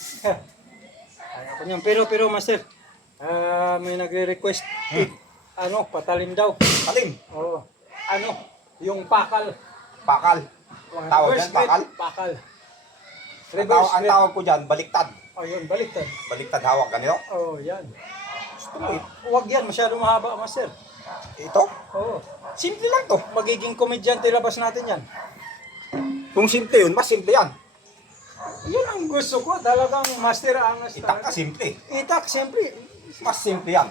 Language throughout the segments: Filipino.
Ayaw ko niyan. Pero master, may nagre-request. Patalim daw. Talim. Oo. Yung pakal. Pakal. Tawag Reverse yan, pakal? grip, pakal. Ang tawag ko dyan, baliktad. Yun, baliktad. Baliktad hawak ganito. Yan. Gusto mo eh. Huwag yan, masyado mahaba, master. Ito? Oo. Simple lang to. Magiging komedyante, labas natin yan. Kung simple yun, mas simple yan. Yun ang gusto ko, talagang master angas. Itak ka simple. Itak, siyempre. Mas simple yan.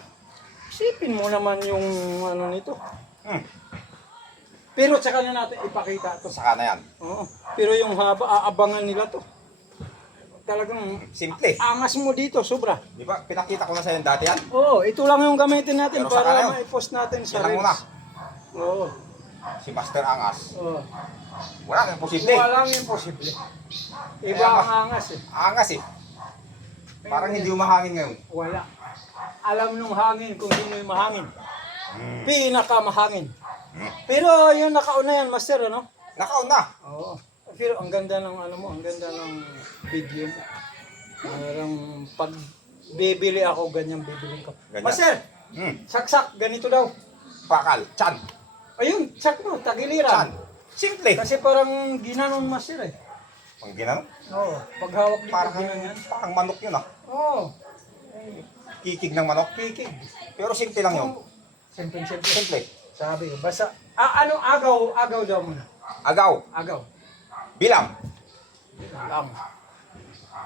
Isipin mo naman yung nito. Hmm. Pero tsaka na natin ipakita to. Saka na yan. Oo. Pero yung haba, aabangan nila to. Talagang Simple. angas mo dito, sobra. Di ba? Pinakita ko na sa'yo dati yan. Oo, ito lang yung gamitin natin Pero saka na para yun. ma-post natin sa Yan lang muna. Oo. Si Master Angas. Oo. Wala nang posible. Walang imposible. Iba ang angas eh. Angas eh. Parang hindi umahangin ngayon. Wala. Alam nung hangin kung sino yung mahangin. Pinakamahangin. Pero yung nakauna yan, master, ano? Nakaon na. Oo. Pero ang ganda ng ang ganda ng video mo. Parang pag bibili ako, ganyan bibili ko. Ganyan. Master, saksak, ganito daw. Pakal. Chan. Ayun, sak mo, tagiliran. Chan. Simple. Kasi parang ginanon master eh. Pag ginano, Oo, pag hawak dito, parang, ginanyan. parang manok yun ah. Oo, Kikig ng manok. kikig. Pero simple lang yun. Simple. Simple. Sabi ko, basta, agaw daw muna. Agaw. Agaw. Bilang. Lang.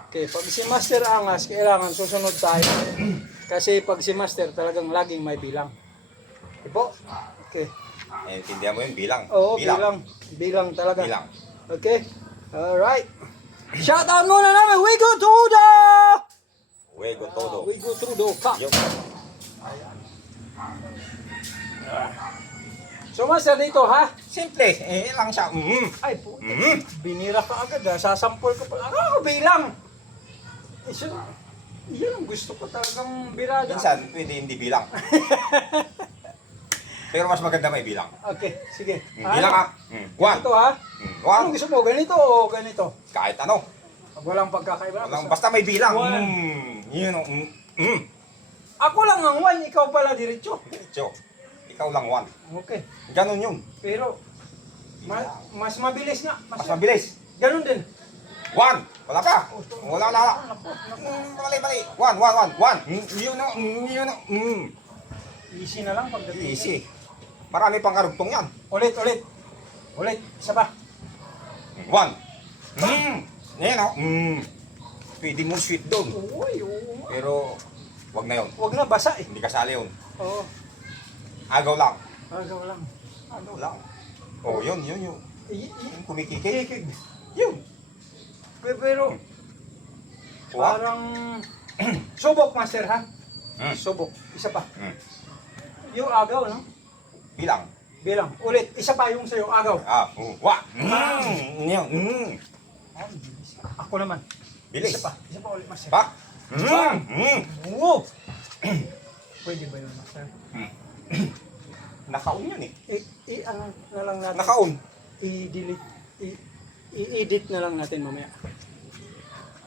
Okay, pag si Master Angas, kailangan susunod tayo. Kasi pag si Master, talagang laging may bilang. Diba? Okay. Intindihan mo yun, bilang. Oo, bilang talaga. Bilang. Okay? Alright. Shout out muna namin, we go to the... Huwego todo. We go to the cup. Yun. So Master, dito ha? Simple. Lang siya. Ay po, binira ka agad ha. Sasampol ka pala. Bilang! Yan ang gusto ko talagang birada. Minsan, pwede hindi bilang. Pero mas maganda may bilang. Okay, sige. Bilang ah. One. Ito ha? One. Anong gusto mo? Ganito o ganito? Kahit ano. Walang pagkakaiba. Basta may bilang. One. Yun o. Ako lang ang one, ikaw pala diretso. Diretso. Ikaw lang one. Okay. Ganon yun. Pero, mas mabilis nga. Mas mabilis. Ganun din. One. Wala pa. Wala. Mali. One. Yun o. Easy na lang pagdating. Easy. Marami pang karugtong yan. Ulit. Isa pa. One. Yan o. Pwede mo sweet doon. Uy, oo. Pero, wag na yun. Huwag na, basa eh. Hindi kasali yun. Oo. Agaw lang. Agaw lang. Agaw lang. Oh, yun. Yung kumikikik. Kikig. Yun. Pero, Tuwa. parang subok, Master, ha? Subok. Isa pa. Mm. Yung agaw, no? Bilang. Bilang. Ulit. Isa pa yung sa'yo, agaw. Wa. Yun. Ako naman. Bilis. Isa pa ulit, Master. Pa. Oo. Pwede ba yun, Master? Nakaon yun eh. Ano na lang natin? Nakaon. I-delete. I-edit na lang natin mamaya.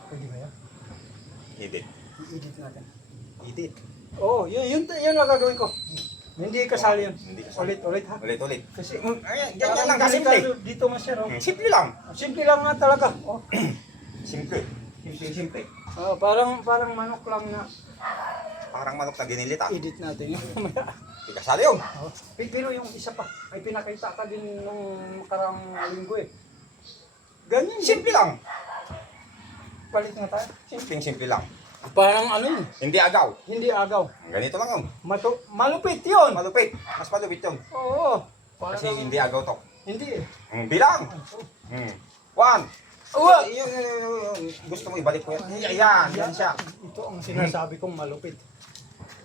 Pwede ba yan? Edit. I-edit natin. Edit. Oo, yun ang gagawin ko. Hindi kasali yun. Hindi kasali. Ulit, ha? Ulit. Kasi, Ganyan lang kasimple. dito, Master, oh. Simple lang. Simple lang nga talaga. Oh. Simple. Simple. Parang manok lang na Parang manok na ginilit ah. edit natin. Hindi kasali yun. Pero yung isa pa, ay pinakita ka din nung makarang linggo eh. Ganyan. Simple lang. Palit nga tayo. Simple lang. Parang ano yun, Hindi agaw. hindi agaw. Ganito lang yun. Malupit yun. Malupit. Mas malupit yun. Oo. Parang, Kasi hindi agaw to. Hindi eh. Bilang. One. Uwa! Yun. Gusto mo ibalik ko yan. Yan siya. Ito ang sinasabi kong malupit.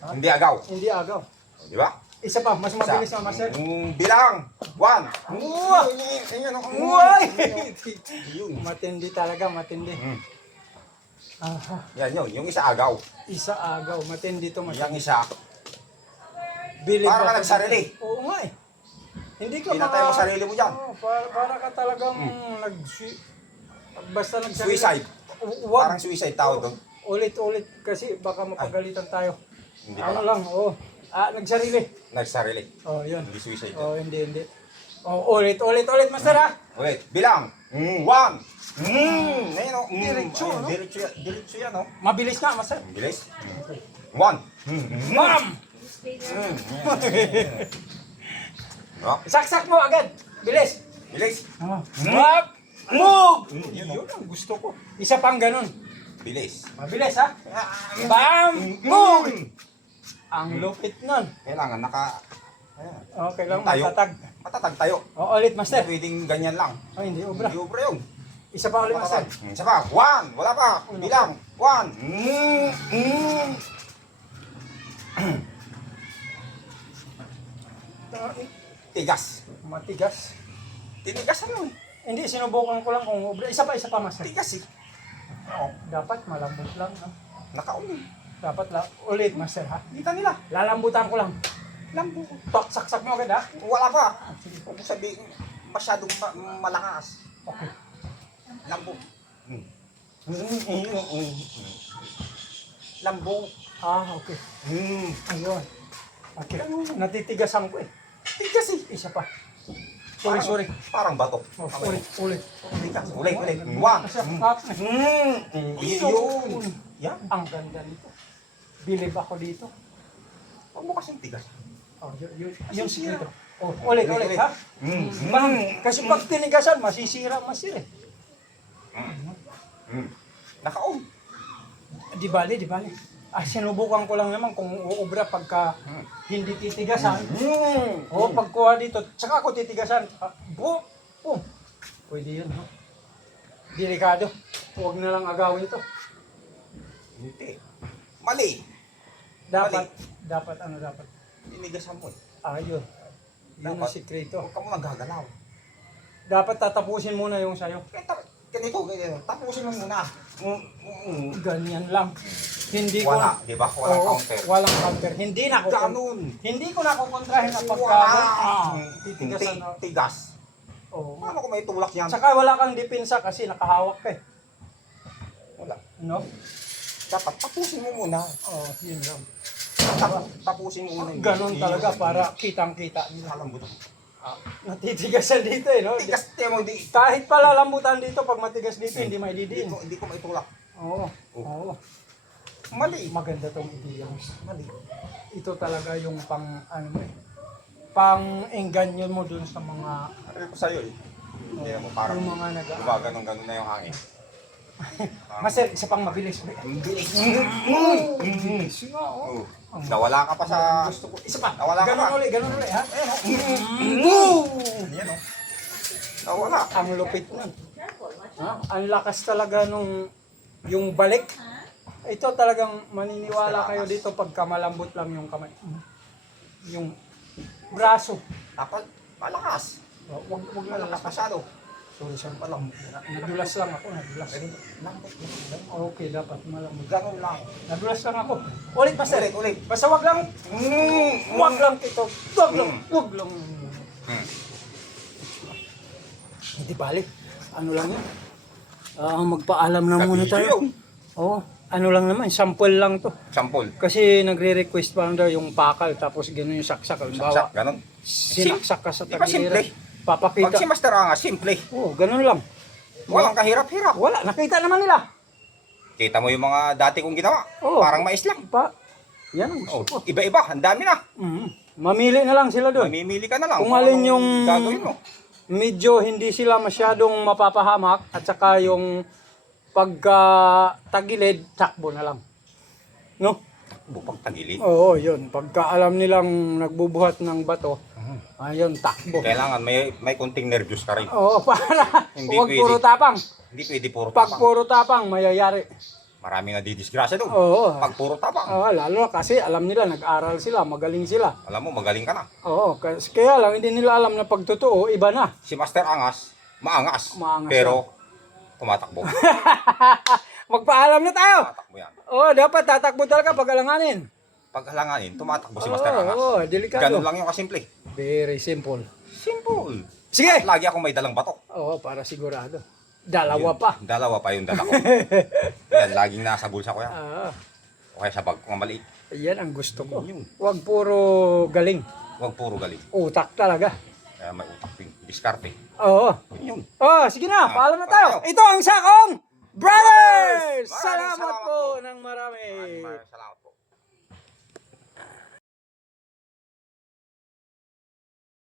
Hindi agaw. Hindi agaw. Di ba? Isa pa, mas mabilis na, Master. Bilang. One. Uwa! Uway! Yun. Matindi talaga, matindi. Aha. Yan yun. Yung isa agaw. Isa agaw, matindi to, Master. Yung isa. Bilib Para ka ako. nagsarili. Oo nga eh. Hindi ka Pinatay mo sarili mo dyan. para ka talagang Basta nagsalita. Suicide. Wag. Parang suicide tawag doon. Ulit-ulit kasi baka mapagalitan tayo. Hindi Ano pala. lang, oo. Nagsarili. Nagsarili. Oh, yun. Hindi suicide. Oh, hindi. Oh, ulit, master ha. Ulit, bilang. 1. Ayun o. Diretso, no? Diretso yan o. Mabilis na, master. Bilis. 1. Ma'am! Saksak mo agad. Bilis. Bilis. Ma'am! Move! Yun Yun ang gusto ko. Isa pang ganun. Bilis. Mabilis ha. Bam! Move! Ang lupit nun. Kailangan naka... Ayan. Okay lang, Tayo. matatag. Matatag tayo. O, ulit, master. Pwedeng ganyan lang. Oh, hindi, obra. Hindi ubra yun. Isa pa ulit, master. Isa pa. 1. Wala pa. Bilang. 1. Tigas. Matigas. Tinigas ano eh. Hindi, sinubukan ko lang kung obra. Isa pa, master. Tigas eh. Dapat malambot lang. No? Nakauli. Dapat lang. Ulit, master, ha? Kita nila. Lalambutan ko lang. Lambo. Tok, saksak mo agad, ha? Wala pa. Huwag mo sabihin masyadong malakas. Okay. Lambo. Lambo. Okay. Hmm. Ayun. Okay. Natitigasan ko eh. Tigas eh. Isa pa. Sorry. Parang bato. Oh, ulit. Tigas. Ulit. 1. Kasi, Yun. Yan. Ang ganda nito. Bilib ako dito. Huwag mo kasing tigas. Oh, yung sikreto. Oh, ulit, ha? Mm. Bang, kasi pag tinigasan, masisira, eh. Nakaon. Di bali. Sinubukan ko lang naman kung uubra pagka hindi titigasan. O, pagkuha dito, tsaka ako titigasan. Boom! Pwede yun, no? Delikado. Huwag na lang agawin ito. Hindi. Mali. Dapat. Tinigasan mo eh. Yun. Yun ang Dapat. sikreto. Huwag ka mo nagagalaw. Dapat tatapusin muna yung sayo. Ganito. Tapusin mo muna. Ganyan lang. Hindi ko Wala. Di ba? Walang Oo, counter. Walang counter. Hindi na ako. Ganun. Hindi ko na kukontrahin na pagka titigasan na. Tigas. Oo. Paano kung may tulak yan? Tsaka wala kang depensa kasi nakahawak ka eh. Wala. No? Dapat tapusin mo muna. Yun lang. Tapusin mo muna. Ganon talaga para kitang-kita nila. Nalambot. Natitigasan dito eh, no? Tigas tiyan mo. Hindi Kahit palalambutan dito, pag matigas dito, hindi maididiin. Hindi ko may tulak. Oo. Mali. Maganda tong ideya. Mali. Ito talaga yung pang-engganyo mo dun sa mga Ano ko sa'yo eh. Hindi mo parang yung mga gumaganong-ganon na yung hangin. Master, isa pang mabilis. Ang bilis. Bilis nga, oh. Nawala ka pa sa... Gusto ko. Isa pa. Nawala ka pa. Ganun ulit, ha? Yan o. Nawala. Ang lupit nun. Ang lakas talaga nung yung balik. Ito talagang maniniwala kayo dito pagka malambot lang yung kamay. Yung braso. Dapat malakas. Wag na Malakas lalakas. masyado. Sorry pa lang. Nadulas lang ako. Lambot. Okay, dapat malambot. Ganon lang. Nadulas lang ako. Ulit, master. Ulit. Basta wag lang ito. Wag lang. Hindi balik. Ano lang yun? Magpaalam na muna tayo. Oo. Ano lang naman, sample lang to. Sampol. Kasi nagre-request pa daw yung pakal tapos gano'n yung saksak. Halimbawa, Saksak. Ganon. sinaksak ka sa Di ba tagiliran. simple? Pag Papakita. si Master Angas, simple. Oo, gano'n lang. Walang kahirap-hirap. Wala, nakita naman nila. Kita mo yung mga dati kong ginawa. Oo. Parang mais lang. Yan ang Oh, gusto ko. iba-iba. Ang dami na. Mamili na lang sila doon. Mamimili ka na lang. Kung alin anong yung gagawin mo. medyo hindi sila masyadong mapapahamak at saka yung pagka tagilid, takbo na lang. No? Bupang tagilid. Oo, yun. Pagka alam nilang nagbubuhat ng bato, ayun, takbo. Kailangan may konting nervyos ka rin. Oo, para Hindi huwag pwede. puro tapang. Hindi pwede puro Pag tapang. puro tapang, mayayari. Maraming nadidisgrasya doon. Oo. Pag puro tapang. Lalo na kasi alam nila, nag-aral sila, magaling sila. Alam mo, magaling ka na. Oo, kaya lang hindi nila alam na pag totoo, iba na. Si Master Angas, maangas. Maangas Pero, tumatakbo. Magpaalam na tayo. Tumatakbo yan. Oo, dapat tatakbo talaga pag alanganin. Pag halanganin, tumatakbo si Master Angas. Oo, delikado. Ganun lang yung kasimple. Very simple. Simple. Sige! Lagi akong may dalang bato. Oo, para sigurado. Dalawa Yun. pa. Dalawa pa yung dala ko. Yan, laging nasa bulsa ko yan. Ah, O kaya sa bag ko nga maliit. yan ang gusto ko. Yun. Huwag puro galing. Huwag puro galing. Utak talaga. Kaya may utak din. Diskarte. Oo. Yun. Oh, sige na. Paalam na tayo. Paalam. Ito ang Sakong Brothers! Salamat!